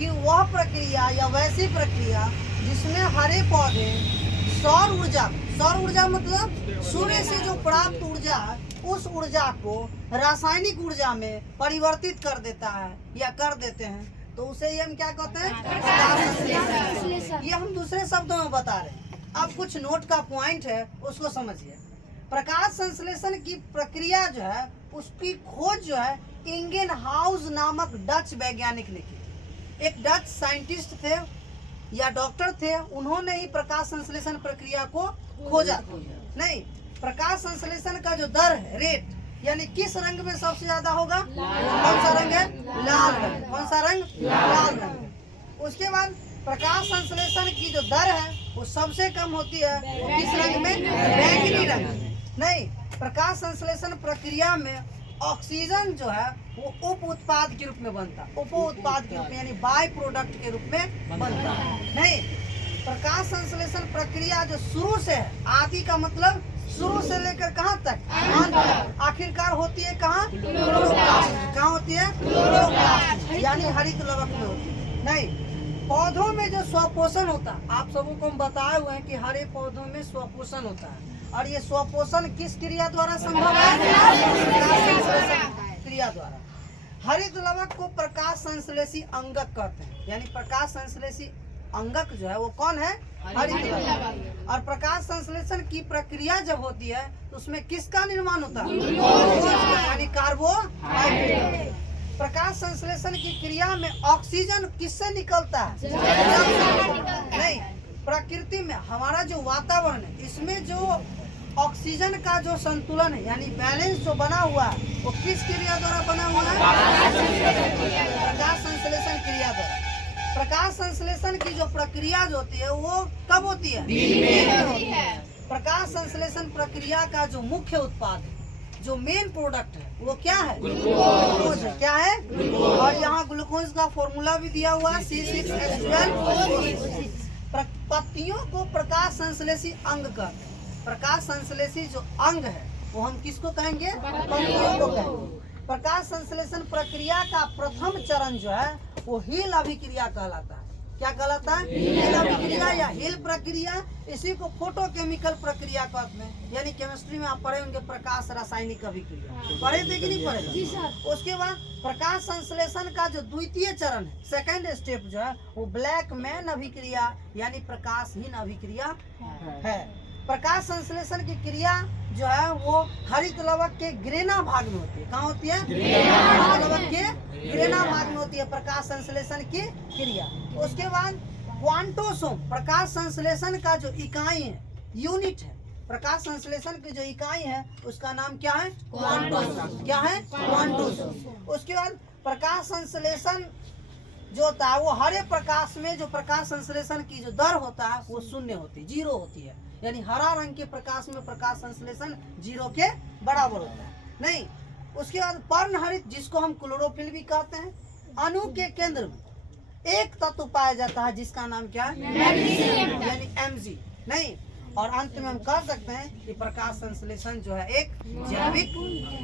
कि वह प्रक्रिया या वैसी प्रक्रिया जिसमें हरे पौधे सौर ऊर्जा मतलब सूर्य से जो प्राप्त ऊर्जा है उस ऊर्जा को रासायनिक ऊर्जा में परिवर्तित कर देता है या कर देते हैं, तो उसे ये हम क्या कहते हैं? प्रकाश संश्लेषण। ये हम दूसरे शब्दों में बता रहे हैं। अब कुछ नोट का पॉइंट है, उसको समझिए। प्रकाश संश्लेषण की प्रक्रिया जो है उसकी खोज जो है इंगेनहाउस नामक डच वैज्ञानिक ने की। एक डच साइंटिस्ट थे या डॉक्टर थे, उन्होंने ही प्रकाश संश्लेषण प्रक्रिया को खोजा। नहीं, प्रकाश संश्लेषण का जो दर है, रेट, यानी किस रंग में सबसे ज्यादा होगा? कौन सा रंग है? लाल रंग। कौन सा रंग? लाल रंग। उसके बाद प्रकाश संश्लेषण की जो दर है वो सबसे कम होती है, वो किस रंग में? बैंगनी रंग। नहीं, प्रकाश संश्लेषण प्रक्रिया में ऑक्सीजन जो है वो उप उत्पाद के रूप में बनता है, उप उत्पाद के रूप में, यानी बाय प्रोडक्ट के रूप में बनता है। नहीं, प्रकाश संश्लेषण प्रक्रिया जो शुरू से है, आदि का मतलब शुरू से लेकर कहाँ तक? अंत तक। आखिरकार होती है कहाँ? क्लोरोप्लास्ट। कहाँ होती है? क्लोरोप्लास्ट, यानी हरित लवक में होती है। नहीं, पौधों में जो स्वपोषण होता है, आप सबों को हम बताए हुए हैं कि हरे पौधों में स्वपोषण होता है, और ये स्वपोषण किस क्रिया द्वारा संभव है? क्रिया द्वारा। हरित लवक को प्रकाश संश्लेषी अंगक कहते हैं, यानी प्रकाश संश्लेषी अंगक जो है वो कौन है? हरित लवक। और प्रकाश संश्लेषण की प्रक्रिया जब होती है तो उसमें किसका निर्माण होता है? यानी कार्बोहाइड्रेट। प्रकाश संश्लेषण की क्रिया में ऑक्सीजन किससे निकलता है? नहीं, प्रकृति में हमारा जो वातावरण है इसमें जो ऑक्सीजन का जो संतुलन है, यानी बैलेंस जो बना हुआ है, वो किस क्रिया द्वारा बना हुआ है? प्रकाश संश्लेषण क्रिया द्वारा। प्रकाश संश्लेषण की जो प्रक्रिया जो होती है वो कब होती है? प्रकाश संश्लेषण प्रक्रिया का जो मुख्य उत्पाद है, जो मेन प्रोडक्ट है, वो क्या है? ग्लूकोज है। क्या है? और यहाँ ग्लूकोज का फॉर्मूला भी दिया हुआ है, C6H12। पत्तियों को प्रकाश संश्लेषी अंग कहते हैं। प्रकाश संश्लेषी जो अंग है वो हम किसको कहेंगे? पत्तियों को कहेंगे। प्रकाश संश्लेषण प्रक्रिया का प्रथम चरण जो है वो हील अभिक्रिया कहलाता है। क्या कहलाता है? हील अभिक्रिया या हील प्रक्रिया। इसी को फोटोकेमिकल प्रक्रिया कहते हैं, यानी केमिस्ट्री में आप पढ़े होंगे प्रकाश रासायनिक अभिक्रिया। पढ़े थे कि नहीं पढ़े? उसके बाद प्रकाश संश्लेषण का जो द्वितीय चरण है, सेकेंड स्टेप जो है वो ब्लैक मैन अभिक्रिया यानी प्रकाशहीन अभिक्रिया है। प्रकाश संश्लेषण की क्रिया जो है वो हरित लवक के ग्रेना भाग में होती है। कहाँ होती है? हरित लवक के ग्रेना भाग में होती है प्रकाश संश्लेषण की क्रिया। उसके बाद क्वांटोसोम, प्रकाश संश्लेषण का जो इकाई है, यूनिट है, प्रकाश संश्लेषण की जो इकाई है उसका नाम क्या है? क्वांटोसोम। क्या है? क्वांटोसोम। उसके बाद प्रकाश संश्लेषण जो होता है वो हरे प्रकाश में जो प्रकाश संश्लेषण की जो दर होता है वो शून्य होती है, 0 होती है, यानी हरा रंग के प्रकाश में प्रकाश संश्लेषण 0 के बराबर होता है। नहीं, उसके बाद पर्णहरित, जिसको हम क्लोरोफिल भी कहते हैं, अणु के केंद्र में एक तत्व पाया जाता है जिसका नाम क्या है? यानी Mg। नहीं, और अंत में हम कह सकते हैं कि प्रकाश संश्लेषण जो है एक जैविक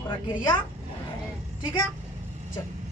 प्रक्रिया है। ठीक है, चलिए।